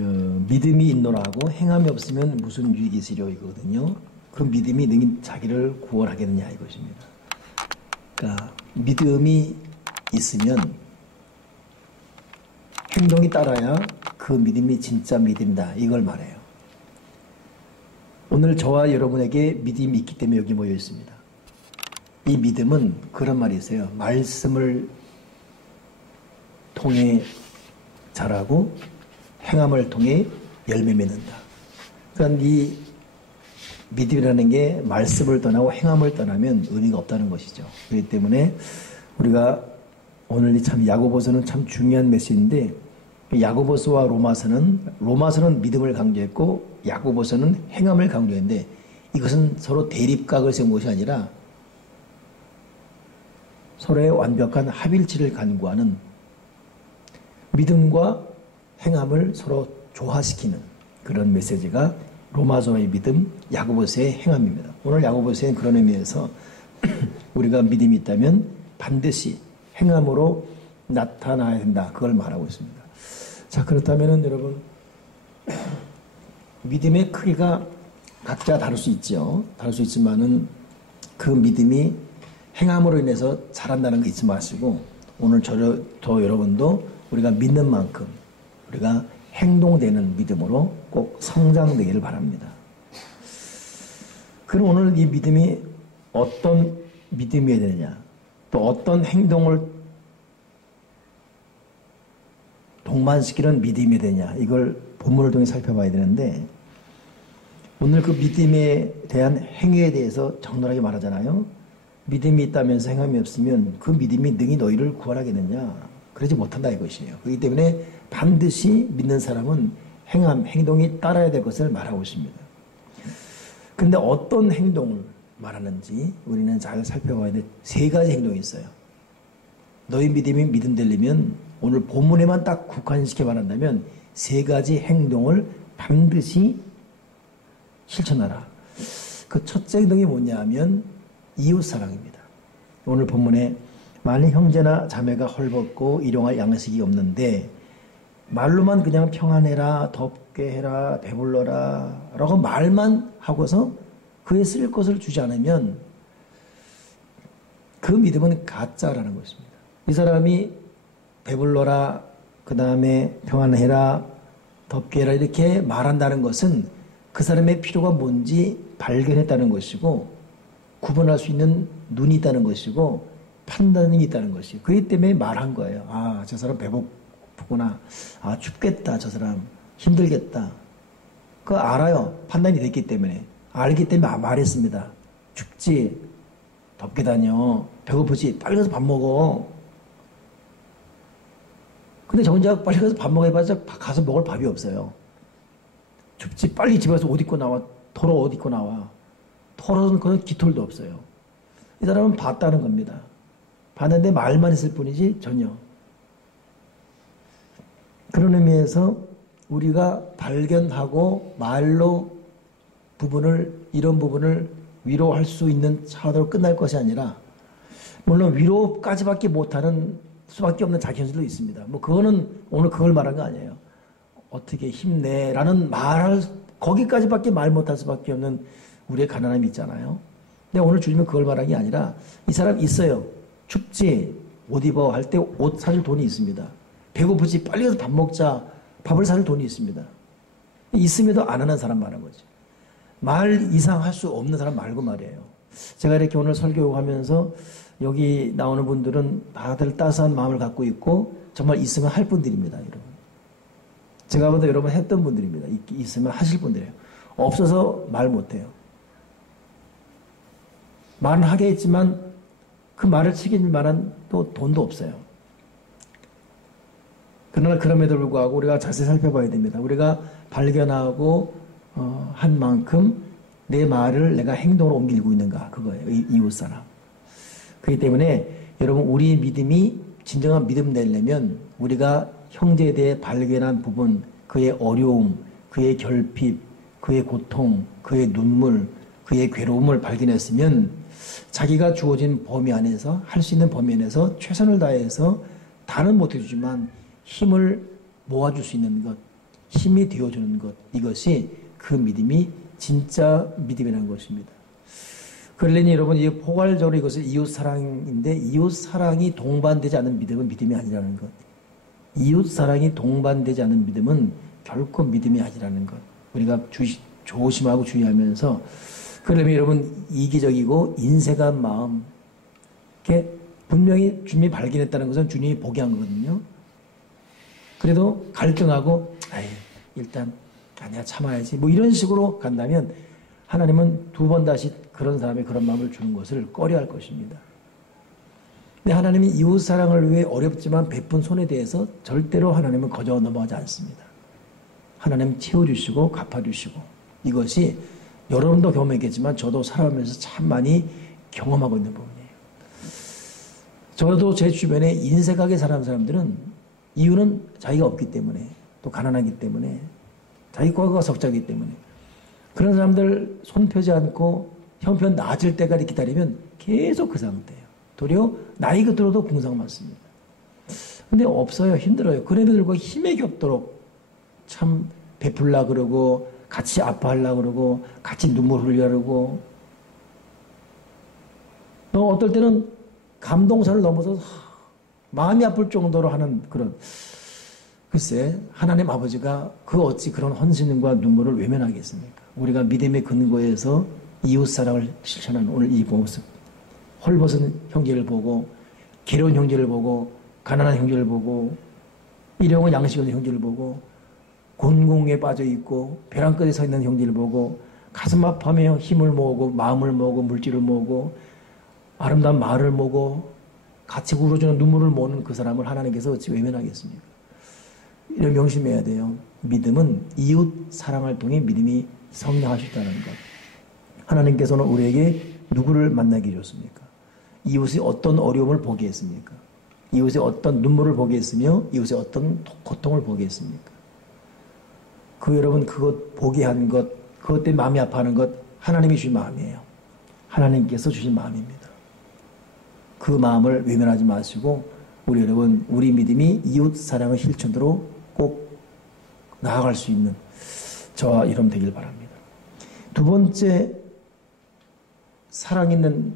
믿음이 있노라고 행함이 없으면 무슨 유익이 있으려 이거거든요. 그 믿음이 능히 자기를 구원하겠느냐 이것입니다. 그러니까 믿음이 있으면 행동이 따라야 그 믿음이 진짜 믿음이다 이걸 말해요. 오늘 저와 여러분에게 믿음이 있기 때문에 여기 모여 있습니다. 이 믿음은 그런 말이 있어요. 말씀을 통해 자라고 행함을 통해 열매 맺는다. 그러니까 이 믿음이라는 게 말씀을 떠나고 행함을 떠나면 의미가 없다는 것이죠. 그렇기 때문에 우리가 오늘 참 야고보서는 참 중요한 메시지인데 야고보서와 로마서는 믿음을 강조했고 야고보서는 행함을 강조했는데 이것은 서로 대립각을 세운 것이 아니라 서로의 완벽한 합일치를 간구하는 믿음과 행함을 서로 조화시키는 그런 메시지가 로마서의 믿음, 야고보서의 행함입니다. 오늘 야고보서의 그런 의미에서 우리가 믿음이 있다면 반드시 행함으로 나타나야 된다. 그걸 말하고 있습니다. 자, 그렇다면 여러분 믿음의 크기가 각자 다를 수 있죠. 다를 수 있지만은 그 믿음이 행함으로 인해서 자란다는 거 잊지 마시고 오늘 저 여러분도 우리가 믿는 만큼 우리가 행동되는 믿음으로 꼭 성장되기를 바랍니다. 그럼 오늘 이 믿음이 어떤 믿음이어야 되느냐 또 어떤 행동을 동반시키는 믿음이 되냐 이걸 본문을 통해 살펴봐야 되는데 오늘 그 믿음에 대한 행위에 대해서 적나라하게 말하잖아요. 믿음이 있다면서 행함이 없으면 그 믿음이 능히 너희를 구원하겠느냐 그러지 못한다 이것이에요. 그렇기 때문에 반드시 믿는 사람은 행동이 따라야 될 것을 말하고 있습니다. 그런데 어떤 행동을 말하는지 우리는 잘 살펴봐야 돼. 세 가지 행동이 있어요. 너희 믿음이 믿음 되려면 오늘 본문에만 딱 국한시켜 말한다면 세 가지 행동을 반드시 실천하라. 그 첫째 행동이 뭐냐 하면 이웃사랑입니다. 오늘 본문에 만일 형제나 자매가 헐벗고 일용할 양식이 없는데 말로만 그냥 평안해라, 덥게 해라, 배불러라 라고 말만 하고서 그에 쓸 것을 주지 않으면 그 믿음은 가짜라는 것입니다. 이 사람이 배불러라, 그 다음에 평안해라, 덥게 해라 이렇게 말한다는 것은 그 사람의 필요가 뭔지 발견했다는 것이고 구분할 수 있는 눈이 있다는 것이고 판단이 있다는 것이에요. 그렇기 때문에 말한 거예요. 아, 저 사람 배고프구나. 아, 춥겠다. 저 사람 힘들겠다. 그거 알아요. 판단이 됐기 때문에. 알기 때문에 말했습니다. 춥지? 덥게 다녀. 배고프지? 빨리 가서 밥 먹어. 근데 저 혼자 빨리 가서 밥 먹어봤자 가서 먹을 밥이 없어요. 춥지? 빨리 집에 가서 옷 입고 나와. 털어 옷 입고 나와. 털어서는 그건 깃털도 없어요. 이 사람은 봤다는 겁니다. 봤는데 말만 했을 뿐이지 전혀. 그런 의미에서 우리가 발견하고 말로 이런 부분을 위로할 수 있는 차원으로 끝날 것이 아니라 물론 위로까지밖에 못하는 수밖에 없는 자기 현실도 있습니다. 뭐 그거는 오늘 그걸 말한 거 아니에요. 어떻게 힘내라는 말할 거기까지밖에 말 못할 수밖에 없는 우리의 가난함이 있잖아요. 근데 오늘 주님은 그걸 말한 게 아니라 이 사람 있어요. 춥지? 옷 입어 할 때 옷 사줄 돈이 있습니다. 배고프지? 빨리 가서 밥 먹자. 밥을 사줄 돈이 있습니다. 있음에도 안 하는 사람 말한 거죠. 말 이상 할 수 없는 사람 말고 말이에요. 제가 이렇게 오늘 설교하면서 여기 나오는 분들은 다들 따스한 마음을 갖고 있고 정말 있으면 할 분들입니다. 여러분. 제가 보다 여러분 했던 분들입니다. 있으면 하실 분들이에요. 없어서 말 못해요. 말은 하게 했지만 그 말을 책임질 만한 또 돈도 없어요. 그러나 그럼에도 불구하고 우리가 자세히 살펴봐야 됩니다. 우리가 발견하고 한 만큼 내 말을 내가 행동으로 옮기고 있는가 그거예요. 이웃사람. 그렇기 때문에 여러분 우리 믿음이 진정한 믿음 되려면 우리가 형제에 대해 발견한 부분 그의 어려움, 그의 결핍, 그의 고통, 그의 눈물, 그의 괴로움을 발견했으면 자기가 주어진 범위 안에서 할 수 있는 범위 안에서 최선을 다해서 다는 못해주지만 힘을 모아줄 수 있는 것 힘이 되어주는 것, 이것이 그 믿음이 진짜 믿음이라는 것입니다. 그러니 여러분, 이 포괄적으로 이것을 이웃사랑인데, 이웃사랑이 동반되지 않은 믿음은 믿음이 아니라는 것. 이웃사랑이 동반되지 않은 믿음은 결코 믿음이 아니라는 것. 우리가 조심하고 주의하면서, 그러면 여러분, 이기적이고 인색한 마음, 이렇게 분명히 주님이 발견했다는 것은 주님이 보게 한 거거든요. 그래도 갈등하고, 일단 내가 참아야지, 뭐 이런 식으로 간다면 하나님은 두 번 다시 그런 사람의 그런 마음을 주는 것을 꺼려할 것입니다. 근데 하나님이 이웃사랑을 위해 어렵지만 베푼 손에 대해서 절대로 하나님은 거저 넘어가지 않습니다. 하나님 채워주시고 갚아주시고, 이것이 여러분도 경험했겠지만 저도 살아가면서 참 많이 경험하고 있는 부분이에요. 저도 제 주변에 인색하게 사는 사람들은 이유는 자기가 없기 때문에, 또 가난하기 때문에, 자기 과거가 적자기 때문에, 그런 사람들 손 펴지 않고 형편 나아질 때까지 기다리면 계속 그 상태예요. 도리어 나이가 들어도 궁상 많습니다. 근데 없어요. 힘들어요. 그럼에도 불구하고 힘이 없도록 참 베풀라 그러고, 같이 아파하려 그러고, 같이 눈물 흘리려 그러고, 또 어떨 때는 감동사를 넘어서 마음이 아플 정도로 하는 그런, 글쎄, 하나님 아버지가 그 어찌 그런 헌신과 눈물을 외면하겠습니까? 우리가 믿음의 근거에서 이웃사랑을 실천하는 오늘 이 모습, 헐벗은 형제를 보고, 괴로운 형제를 보고, 가난한 형제를 보고, 일용할 양식 없는 형제를 보고, 곤궁에 빠져 있고 벼랑 끝에 서 있는 형제를 보고 가슴 아파하며 힘을 모으고 마음을 모으고 물질을 모으고 아름다운 말을 모으고 같이 울어주는 눈물을 모으는 그 사람을 하나님께서 어찌 외면하겠습니까? 이런 명심해야 돼요. 믿음은 이웃 사랑을 통해 믿음이 성장하셨다는 것. 하나님께서는 우리에게 누구를 만나게 해줬습니까? 이웃이 어떤 어려움을 보게 했습니까? 이웃의 어떤 눈물을 보게 했으며 이웃의 어떤 고통을 보게 했습니까? 그 여러분, 그것 보게 한 것, 그것 때문에 마음이 아파하는 것, 하나님이 주신 마음이에요. 하나님께서 주신 마음입니다. 그 마음을 외면하지 마시고, 우리 여러분, 우리 믿음이 이웃 사랑의 실천으로 꼭 나아갈 수 있는 저와 여러분 되길 바랍니다. 두 번째, 사랑 있는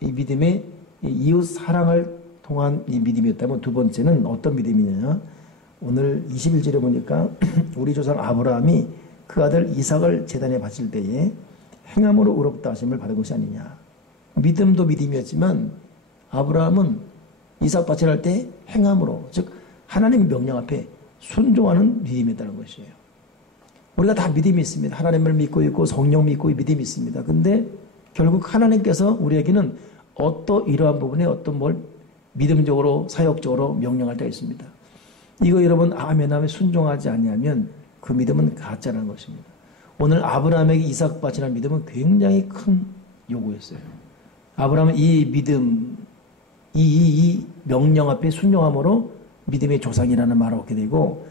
이 믿음의 이웃 사랑을 통한 이 믿음이었다면, 두 번째는 어떤 믿음이냐? 오늘 21절에 보니까 우리 조상 아브라함이 그 아들 이삭을 제단에 바칠 때에 행함으로 의롭다 하심을 받은 것이 아니냐. 믿음도 믿음이었지만 아브라함은 이삭 바칠할 때 행함으로, 즉 하나님의 명령 앞에 순종하는 믿음이었다는 것이에요. 우리가 다 믿음이 있습니다. 하나님을 믿고 있고 성령 믿고 믿음이 있습니다. 근데 결국 하나님께서 우리에게는 이러한 부분에 어떤 뭘 믿음적으로 사역적으로 명령할 때가 있습니다. 이거 여러분 아멘 하면 순종하지 아니하면 그 믿음은 가짜라는 것입니다. 오늘 아브라함에게 이삭 바치라는 믿음은 굉장히 큰 요구였어요. 아브라함은 이 믿음, 이 명령 앞에 순종함으로 믿음의 조상이라는 말을 얻게 되고,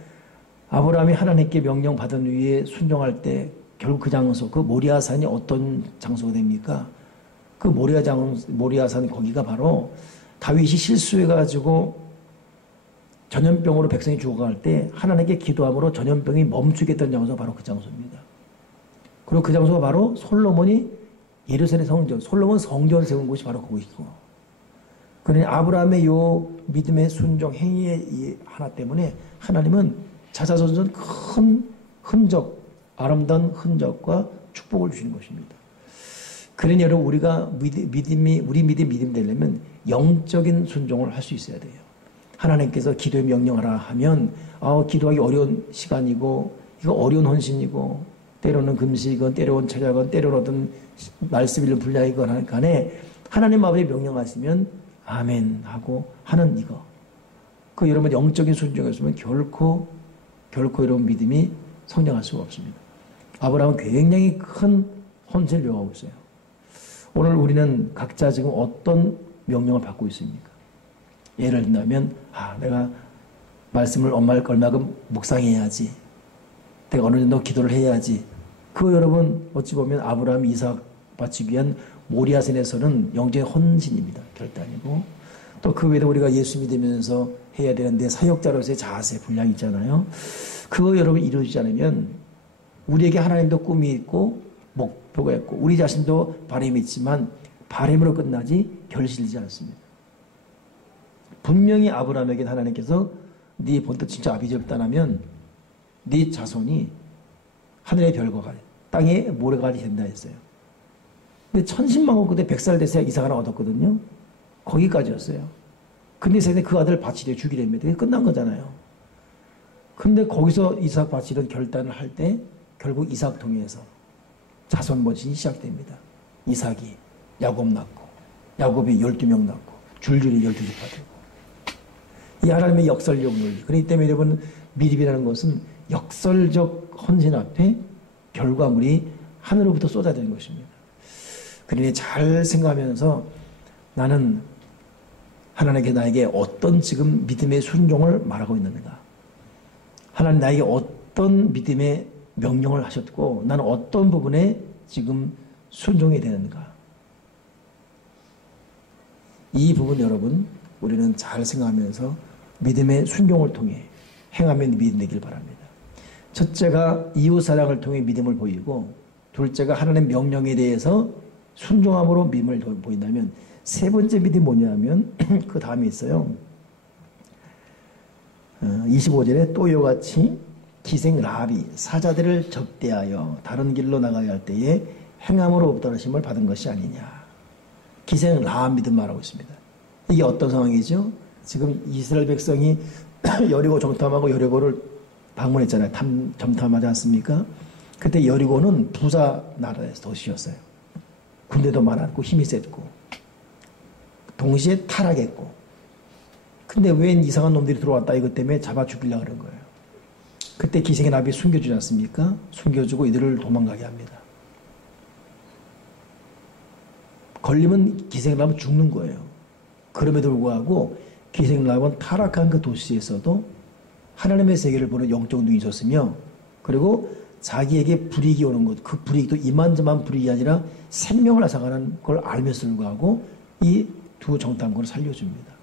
아브라함이 하나님께 명령 받은 위에 순종할 때 결국 그 장소, 그 모리아산이 어떤 장소가 됩니까? 그 모리아산 거기가 바로 다윗이 실수해가지고 전염병으로 백성이 죽어갈 때 하나님께 기도함으로 전염병이 멈추게 했던 장소가 바로 그 장소입니다. 그리고 그 장소가 바로 솔로몬이 예루살렘 성전, 솔로몬 성전을 세운 곳이 바로 그곳이고, 그러니 아브라함의 요 믿음의 순종 행위의 이 하나 때문에 하나님은 자자손손 큰 흔적, 아름다운 흔적과 축복을 주시는 것입니다. 그러니 여러분, 우리가 우리 믿음이 되려면 영적인 순종을 할 수 있어야 돼요. 하나님께서 기도에 명령하라 하면 기도하기 어려운 시간이고, 이거 어려운 헌신이고, 때로는 금식이건 때로는 찾아건 때로는 어떤 말씀 읽는 분량이건 간에 하나님 마음에 명령하시면 아멘 하고 하는 이거, 그 여러분 영적인 순종이었으면 결코 이런 믿음이 성장할 수가 없습니다. 아브라함은 굉장히 큰 헌신을 요하고 있어요. 오늘 우리는 각자 지금 어떤 명령을 받고 있습니까? 예를 든다면 내가 말씀을 얼마큼 묵상해야지, 내가 어느 정도 기도를 해야지. 그 여러분 어찌 보면 아브라함 이삭 바치기 위한 모리아산에서는 영적인 헌신입니다. 결단이고, 또 그 외에도 우리가 예수 믿으면서 해야 되는데 사역자로서의 자세, 분량이 있잖아요. 그거 여러분 이루어지지 않으면 우리에게 하나님도 꿈이 있고 목표가 있고 우리 자신도 바람이 있지만 바람으로 끝나지 결실이지 않습니다. 분명히 아브라함에게 하나님께서 네 본토 진짜 아비지 없다면 네 자손이 하늘의 별과 같아 땅에 모래같이 된다 했어요. 근데 천신만고 그때 100살 돼서야 이삭을 얻었거든요. 거기까지였어요. 근데 세상에 그 아들 바치려 죽이랍니다. 끝난 거잖아요. 근데 거기서 이삭 바치는 결단을 할 때 결국 이삭 통해서 자손 번식이 시작됩니다. 이삭이 야곱 낳고 야곱이 12명 낳고 줄줄이 12지파 되고 이 하나님의 역설적 논리. 그렇기 때문에 여러분 미립이라는 것은 역설적 헌신 앞에 결과물이 하늘로부터 쏟아지는 것입니다. 그러니 잘 생각하면서 나는 하나님께 나에게 어떤 지금 믿음의 순종을 말하고 있는가? 하나님 나에게 어떤 믿음의 명령을 하셨고 나는 어떤 부분에 지금 순종이 되는가? 이 부분 여러분 우리는 잘 생각하면서 믿음의 순종을 통해 행하면 믿음 되길 바랍니다. 첫째가 이웃사랑을 통해 믿음을 보이고 둘째가 하나님의 명령에 대해서 순종함으로 믿음을 보인다면 세 번째 믿음이 뭐냐면 그 다음에 있어요. 25절에 또 이같이 기생 라합이 사자들을 접대하여 다른 길로 나가야 할 때에 행함으로 없다하심을 받은 것이 아니냐. 기생 라합 믿음 말하고 있습니다. 이게 어떤 상황이죠? 지금 이스라엘 백성이 여리고 정탐하고 여리고를 방문했잖아요. 점탐하지 않습니까? 그때 여리고는 부자 나라에서 도시였어요. 군대도 많았고 힘이 셌고 동시에 타락했고 근데 웬 이상한 놈들이 들어왔다 이것 때문에 잡아 죽이려고 그런 거예요. 그때 기생의 나비 숨겨주지 않습니까? 숨겨주고 이들을 도망가게 합니다. 걸리면 기생의 나비는 죽는 거예요. 그럼에도 불구하고 기생의 나비는 타락한 그 도시에서도 하나님의 세계를 보는 영적 눈이 있었으며 그리고 자기에게 불이익이 오는 것, 그 불이익도 이만저만 불이익이 아니라 생명을 앗아가는 걸 알면서 불구하고 이 두 정탐꾼을 살려줍니다.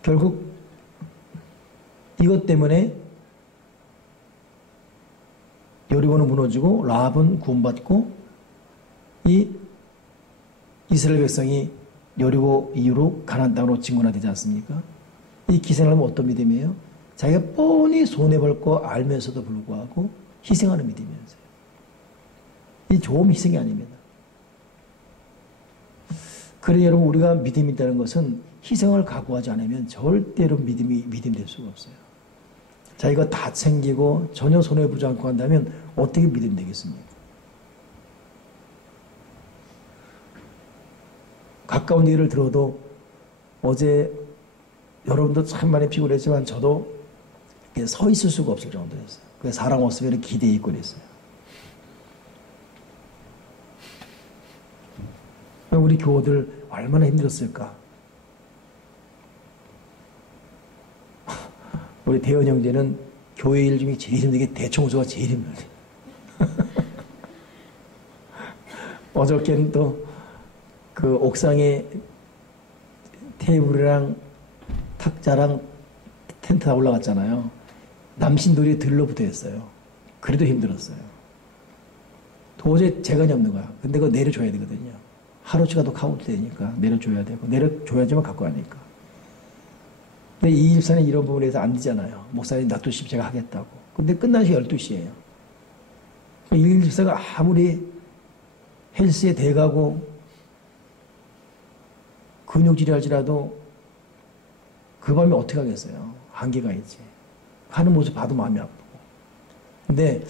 결국 이것 때문에 여리고는 무너지고 라합은 구원받고 이 이스라엘 백성이 여리고 이후로 가나안 땅으로 진군하되지 않습니까? 이 기생하면 어떤 믿음이에요? 자기가 뻔히 손해볼 거 알면서도 불구하고 희생하는 믿음이었어요. 이 좋은 희생이 아닙니다. 그래 여러분 우리가 믿음이 있다는 것은 희생을 각오하지 않으면 절대로 믿음 될 수가 없어요. 자기가 다 챙기고 전혀 손해보지 않고 한다면 어떻게 믿음 되겠습니까? 가까운 예를 들어도 어제 여러분도 참 많이 피곤했지만 저도 서 있을 수가 없을 정도였어요. 그래서 사람 없으면 기대에 있고 그랬어요. 우리 교우들 얼마나 힘들었을까? 우리 대현 형제는 교회 일 중에 제일 힘든 게 대청소가 제일 힘들대. 어저께는 또 그 옥상에 테이블이랑 탁자랑 텐트 다 올라갔잖아요. 남신돌이 들러붙어 있어요. 그래도 힘들었어요. 도저히 재간이 없는 거야. 근데 그거 내려줘야 되거든요. 하루치가 더 카운트 되니까 내려줘야 되고 내려줘야지만 갖고 가니까. 근데 이 집사는 이런 부분에서 안 되잖아요. 목사님 놔두시면 제가 하겠다고. 근데 끝난 시간 12시예요. 이 집사가 아무리 헬스에 대가고 근육질이 할지라도 그 밤에 어떻게 하겠어요? 한계가 있지. 하는 모습 봐도 마음이 아프고. 근데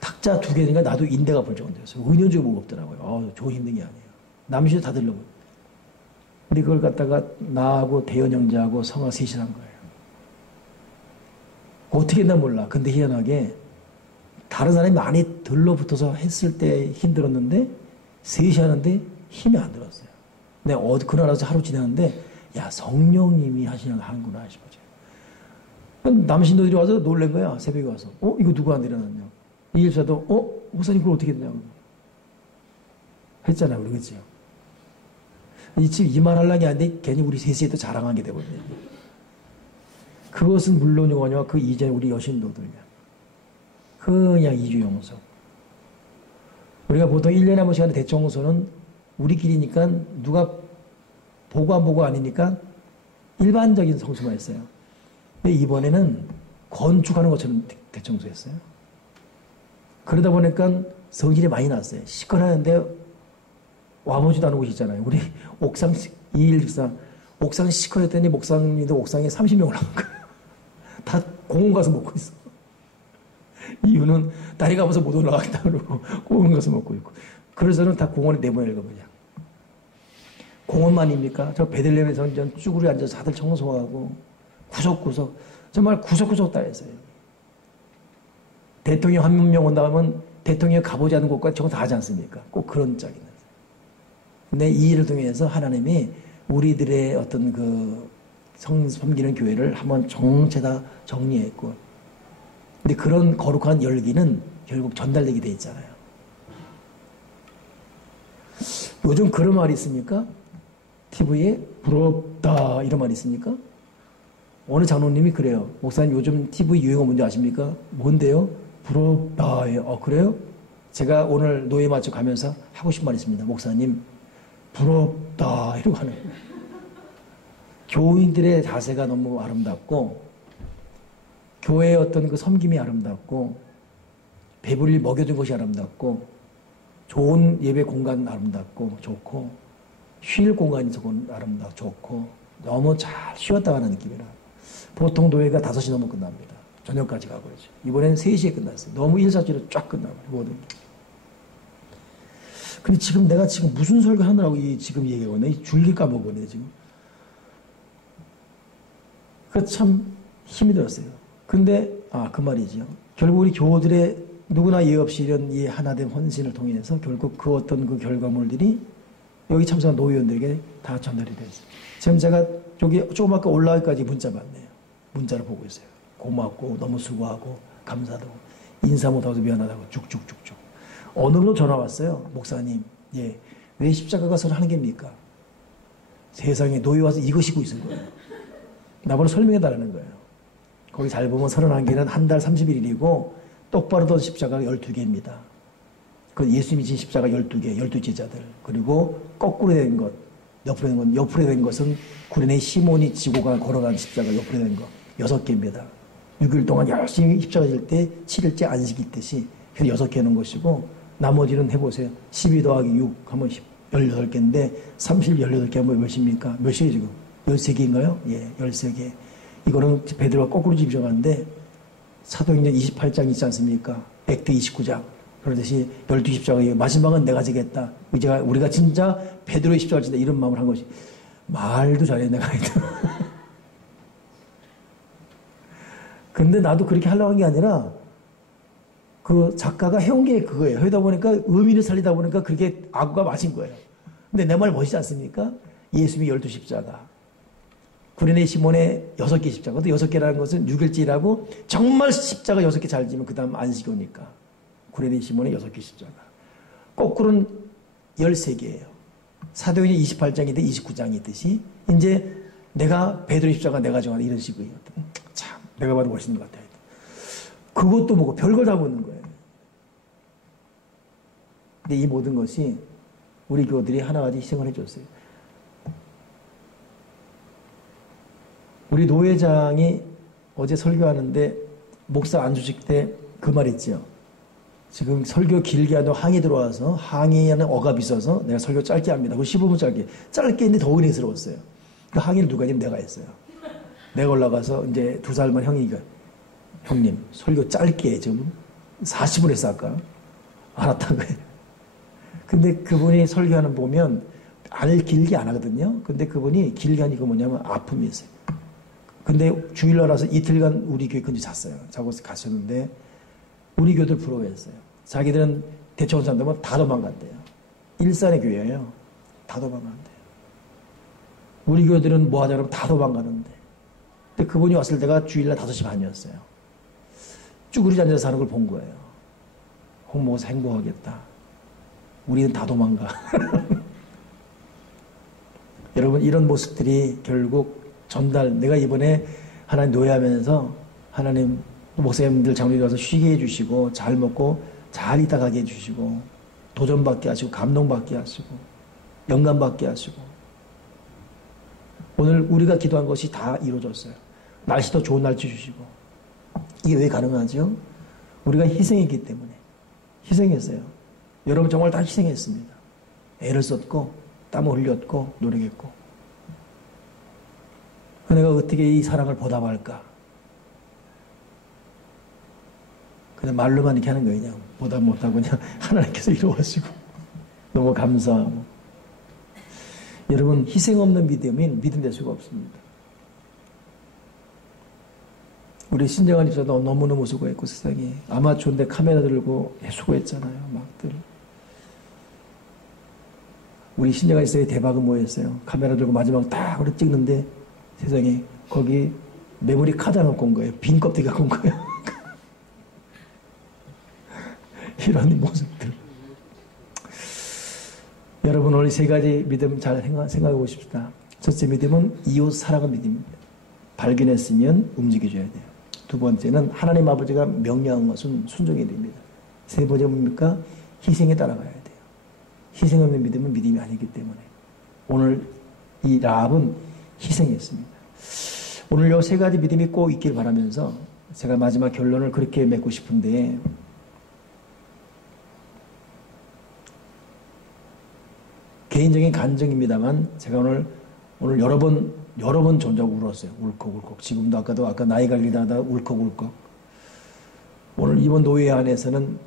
탁자 2개니까 나도 인대가 불 정도였어요. 은연중에 무겁더라고요. 저 힘든 게 아니에요. 남시도 다 들러고. 근데 그걸 갖다가 나하고 대현 형제하고 성아 셋이 한 거예요. 어떻게 했나 몰라. 근데 희한하게 다른 사람이 많이 들러붙어서 했을 때 힘들었는데 셋이 하는데 힘이 안 들었어요. 근데 그날아서 하루 지났는데 야 성령님이 하는구나 싶어져요. 남신도들이 와서 놀란 거야. 새벽에 와서. 이거 누가 안 일어났냐. 이 일사도 목사님 그걸 어떻게 했냐고 했잖아요. 우리 그렇죠. 지금 이 말 하려는 게 아닌데 괜히 우리 셋이 또 자랑하게 되거든요. 그것은 물론이거니와 그 이전에 우리 여신도들이야. 그냥 이주용서. 우리가 보통 1년에 한 번씩 하는 대청소는 우리끼리니까 누가 보고 안 보고 아니니까 일반적인 성수만 했어요. 근데 이번에는 건축하는 것처럼 대청소했어요. 그러다 보니까 성질이 많이 났어요. 시끄러운데 와보지도 않은 곳이 있잖아요. 우리 옥상 2일 집사 옥상 시커했더니 목사님도 옥상에 30명 올라간 거예요. 다 공원 가서 먹고 있어. 이유는 다리가 아파서 못 올라가겠다 그러고 공원 가서 먹고 있고. 그래서는 다 공원에 내보내려고 그냥. 공원만입니까? 저 베들레헴에서 쭈그리 앉아서 다들 청소하고 구석구석 정말 구석구석 다 했어요. 대통령 한 명 온다 하면 대통령이 가보지 않은 곳까지 저거 다 하지 않습니까? 꼭 그런 짝이 나요. 근데 이 일을 통해서 하나님이 우리들의 어떤 그 섬기는 교회를 한번 정체 다 정리했고, 근데 그런 거룩한 열기는 결국 전달되게 돼 있잖아요. 요즘 그런 말이 있습니까? TV에 부럽다 이런 말이 있습니까? 어느 장로님이 그래요. 목사님 요즘 TV 유행어 뭔지 아십니까? 뭔데요? 부럽다예요. 그래요? 제가 오늘 노예 맞춰 가면서 하고 싶은 말이 있습니다. 목사님 부럽다 이러고 하는 거예요. 교인들의 자세가 너무 아름답고 교회의 어떤 그 섬김이 아름답고 배불리 먹여준 것이 아름답고 좋은 예배 공간 아름답고 좋고 쉴 공간이 아름답고 좋고 너무 잘 쉬었다 가는 느낌이라 보통 노예가 5시 넘어 끝납니다. 저녁까지 가고 그러죠. 이번엔 3시에 끝났어요. 너무 일사주로 쫙 끝나버려요. 모든 게. 근데 지금 내가 지금 무슨 설교 하느라고 지금 얘기하고 있네. 줄기 까먹었네 지금. 그 참 힘이 들었어요. 근데 그 말이죠. 결국 우리 교우들의 누구나 예 없이 이런 이 하나된 헌신을 통해서 결국 그 어떤 그 결과물들이 여기 참석한 노회원들에게 다 전달이 됐어요. 지금 제가 저기 조금 아까 올라가기까지 문자 받네요. 문자를 보고 있어요. 고맙고 너무 수고하고 감사하고 인사 못하고 미안하다고 쭉쭉쭉쭉. 어느 분도 전화 왔어요. 목사님, 왜 십자가가 선 하는 겁니까? 세상에 노예 와서 이거 싣고 있을 거예요. 나보고 설명해 달라는 거예요. 거기 잘 보면 31개는 한 달 30일이고 똑바로 던 십자가가 12개입니다. 그 예수님이 진 십자가 12개, 12제자들. 그리고 거꾸로 된 것, 옆으로 된 것은 구레네 시몬이 지고 걸어간 십자가 옆으로 된 것, 6개입니다. 6일 동안 열심히 십자가 질 때 7일째 안식이 있듯이 6개 하는 것이고 나머지는 해보세요. 12 더하기 6 하면 18개인데 30일 18개 하면 몇입니까? 몇이에요 지금? 13개인가요? 예, 13개. 이거는 베드로가 거꾸로 집중하는데 사도행전 28장 있지 않습니까? 액트 29장. 그러듯이 12십자가 마지막은 내가 지겠다. 우리가 진짜 베드로의 십자가를 진다 이런 마음을 한 것이. 말도 잘해 내가. 근데 나도 그렇게 하려고 한 게 아니라 그 작가가 해온 게 그거예요. 하다 보니까 의미를 살리다 보니까 그게 악과 맞은 거예요. 근데 내 말 멋있지 않습니까? 예수님의 12십자가. 구레네 시몬의 6개 십자가. 또 6개라는 것은 6일째라고 정말 십자가 6개 잘 지면 그 다음 안식이 오니까. 구레네 시몬의 6개 십자가. 거꾸로는 13개예요. 사도행전 28장인데 29장이 있듯이 이제 내가 베드로 십자가 내가 정하는 이런 식이에요. 참 내가 봐도 멋있는 것 같아요. 그것도 뭐고 별걸 다 묻는 거예요. 근데 이 모든 것이 우리 교우들이 하나같이 희생을 해줬어요. 우리 노회장이 어제 설교하는데 목사 안주식 때 그 말 있죠. 지금 설교 길게 하는 항의 들어와서 항의하는 억압이 있어서 내가 설교 짧게 합니다. 그 15분 짧게 했는데 더 은혜스러웠어요. 그 항의를 누가 했냐면 내가 했어요. 내가 올라가서 이제 2살만 형이니까 형님 설교 짧게 좀 40분 했어 아까. 알았다고 해요. 근데 그분이 설교하는 보면 길게 안 하거든요. 근데 그분이 길게 하니까 뭐냐면 아픔이 있어요. 근데 주일날라서 이틀간 우리 교회 근처 잤어요. 자고 가셨는데 우리 교들 부러워했어요. 자기들은 대청원 산다면 다 도망간대요. 일산의 교회예요. 다 도망간대요. 우리 교들은 뭐 하자 그러면 다 도망가는데. 근데 그분이 왔을 때가 주일날 5시 반이었어요. 쭈그리 앉아서 사는 걸 본 거예요. 홍목사 행복하겠다. 우리는 다 도망가. 여러분, 이런 모습들이 결국 내가 이번에 하나님 노예하면서 하나님 목사님들 장로들 와서 쉬게 해주시고 잘 먹고 잘 있다 가게 해주시고 도전받게 하시고 감동받게 하시고 영감받게 하시고 오늘 우리가 기도한 것이 다 이루어졌어요. 날씨도 좋은 날씨 주시고. 이게 왜 가능하죠? 우리가 희생했기 때문에. 희생했어요. 여러분 정말 다 희생했습니다. 애를 썼고 땀을 흘렸고 노력했고. 내가 어떻게 이 사랑을 보답할까? 그냥 말로만 이렇게 하는 거예요. 그냥 보답 못하고 그냥 하나님께서 이루어가시고 너무 감사하고. 여러분, 희생 없는 믿음은 믿음 될 수가 없습니다. 우리 신정한 집사도 너무너무 수고했고, 세상에 아마추어인데 카메라 들고 수고했잖아요. 막들. 우리 신정한 집사의 대박은 뭐였어요? 카메라 들고 마지막 딱 우리 찍는데 세상에 거기 메모리 카드 하나 갖고 온 거예요. 빈 껍데기 갖고 온 거예요. 이런 모습들. 여러분, 오늘 세 가지 믿음 잘 생각해 보십시다. 첫째 믿음은 이웃 사랑의 믿음입니다. 발견했으면 움직여줘야 돼요. 두 번째는 하나님 아버지가 명령한 것은 순종해야 됩니다. 세 번째 뭡니까? 희생에 따라가야 돼요. 희생 없는 믿음은 믿음이 아니기 때문에 오늘 이 라합은 희생했습니다. 오늘 이 세 가지 믿음이 꼭 있길 바라면서 제가 마지막 결론을 그렇게 맺고 싶은데, 개인적인 간증입니다만 제가 오늘 여러 번 존재하고 울었어요. 울컥울컥. 지금도 아까 나이 관리다 하다 울컥울컥. 오늘 이번 노예 안에서는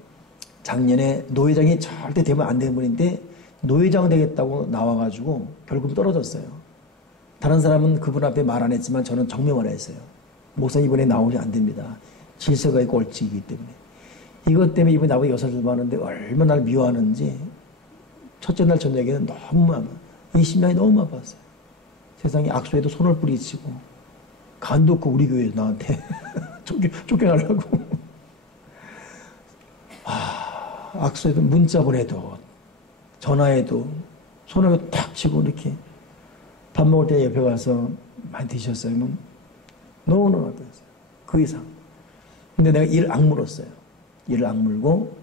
작년에 노회장이 절대 되면 안 되는 분인데 노회장 되겠다고 나와가지고 결국 떨어졌어요. 다른 사람은 그분 앞에 말 안 했지만 저는 정명을 했어요. 목사님 이번에 나오면 안 됩니다. 질서가 있고 옳지이기 때문에. 이것 때문에 이번에 나보고 여설을 하는데 얼마나 날 미워하는지 첫째 날 저녁에는 너무 이 심장이 너무 아팠어요. 세상에 악수에도 손을 뿌리치고 간도 없고 우리 교회에 나한테 쫓겨나려고. 악수에도 문자 보내도 전화해도 손을 탁 치고 이렇게 밥 먹을 때 옆에 가서 많이 드셨어요? 너무너무 아팠어요. 그 이상. 근데 내가 이를 악물었어요. 이를 악물고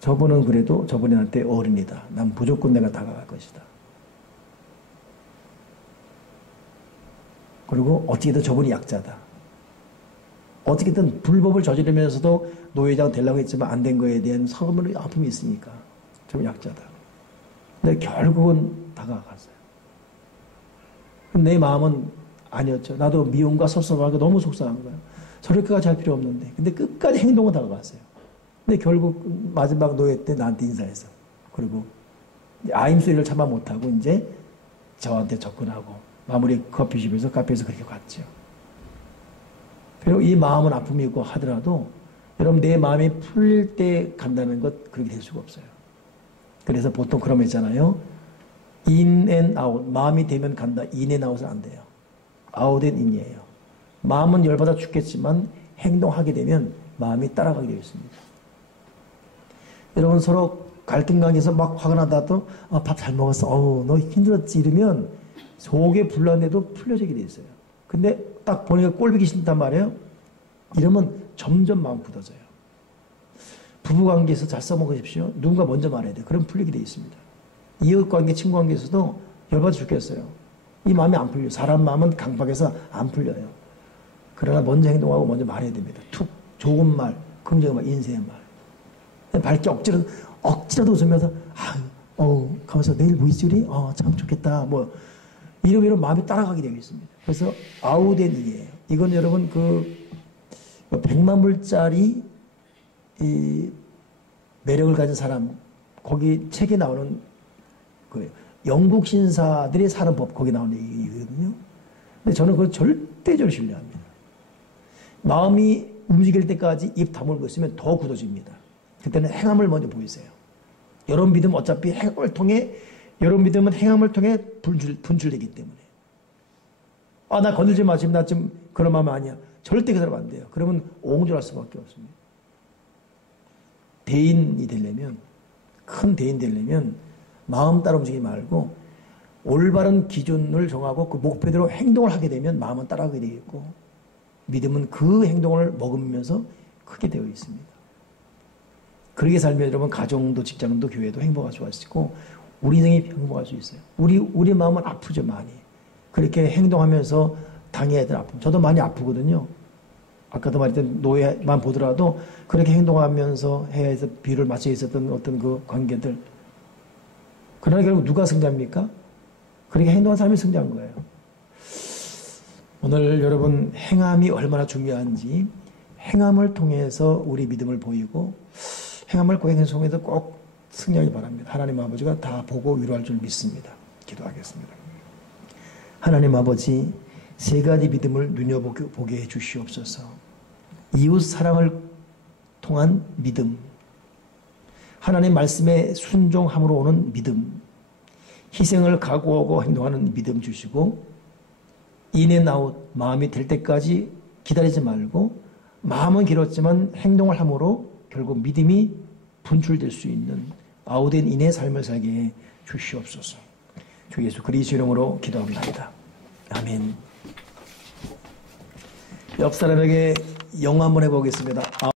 저분은 그래도 저분이 나한테 어른이다. 난 무조건 내가 다가갈 것이다. 그리고 어떻게든 저분이 약자다. 어떻게든 불법을 저지르면서도 노예장 되려고 했지만 안 된 거에 대한 서름의 아픔이 있으니까 저분 약자다. 근데 결국은 다가갔어요. 내 마음은 아니었죠. 나도 미움과 섭섭하고 너무 속상한 거예요. 저렇게까지 할 필요 없는데. 근데 끝까지 행동은 다가갔어요. 근데 결국 마지막 노예 때 나한테 인사해서, 그리고 아임 소리를 참아 못하고 이제 저한테 접근하고 마무리 커피숍에서 카페에서 그렇게 갔죠. 그리고 이 마음은 아픔이 있고 하더라도 여러분 내 마음이 풀릴 때 간다는 것 그렇게 될 수가 없어요. 그래서 보통 그런 거 있잖아요. in and out. 마음이 되면 간다. in and out은 안 돼요. out and in이에요. 마음은 열받아 죽겠지만 행동하게 되면 마음이 따라가게 되어 있습니다. 여러분 서로 갈등 관계에서 막 화가 나다도 밥 잘 먹었어. 너 힘들었지 이러면 속에 불났는데도 풀려지게 돼 있어요. 근데 딱 보니까 꼴보기 싫단 말이에요. 이러면 점점 마음 굳어져요. 부부관계에서 잘 써먹으십시오. 누군가 먼저 말해야 돼요. 그럼 풀리게 돼 있습니다. 이웃관계, 친구관계에서도 열받아 죽겠어요. 이 마음이 안 풀려요. 사람 마음은 강박해서 안 풀려요. 그러나 먼저 행동하고 먼저 말해야 됩니다. 툭 좋은 말, 긍정의 말, 인생의 말. 밝게 억지라도 웃으면서 가면서 내일 뭐 있지 우리? 참 좋겠다. 뭐 이러면 마음이 따라가게 되어 있습니다. 그래서 아우된 일이에요. 이건 여러분 100만 불짜리 이 매력을 가진 사람, 거기 책에 나오는 그 영국 신사들이 사는 법, 거기 나오는 얘기거든요. 근데 저는 그걸 절대적으로 신뢰합니다. 마음이 움직일 때까지 입 다물고 있으면 더 굳어집니다. 그때는 행함을 먼저 보이세요. 여러분 믿음은 어차피 여러분 믿음은 행함을 통해 분출되기 때문에. 나 건들지 마시면 나 지금 그런 마음 아니야. 절대 그 사람 안 돼요. 그러면 옹졸할 수밖에 없습니다. 대인이 되려면, 큰 대인 되려면 마음 따라 움직이지 말고 올바른 기준을 정하고 그 목표대로 행동을 하게 되면 마음은 따라가게 되겠고, 믿음은 그 행동을 먹으면서 크게 되어 있습니다. 그렇게 살면 여러분 가정도 직장도 교회도 행복할 수 있고 우리 인생이 행복할 수 있어요. 우리 마음은 아프죠, 많이. 그렇게 행동하면서 당해야 될 아픔. 저도 많이 아프거든요. 아까도 말했던 노예만 보더라도 그렇게 행동하면서 해야 해서 비율을 맞춰 있었던 어떤 그 관계들. 그러나 결국 누가 승자입니까? 그렇게 행동한 사람이 승자인 거예요. 오늘 여러분 행함이 얼마나 중요한지 행함을 통해서 우리 믿음을 보이고 행함을 행성에도 꼭 승리하기 바랍니다. 하나님 아버지가 다 보고 위로할 줄 믿습니다. 기도하겠습니다. 하나님 아버지, 세 가지 믿음을 눈여보게 해 주시옵소서. 이웃 사랑을 통한 믿음, 하나님 말씀에 순종함으로 오는 믿음, 희생을 각오하고 행동하는 믿음 주시고, 인앤아웃, 마음이 될 때까지 기다리지 말고 마음은 길었지만 행동을 함으로 결국 믿음이 분출될 수 있는 아웃앤 인의 삶을 살게 해 주시옵소서. 주 예수 그리스도 이름으로 기도합니다. 아멘. 옆 사람에게 영어 한번 해보겠습니다.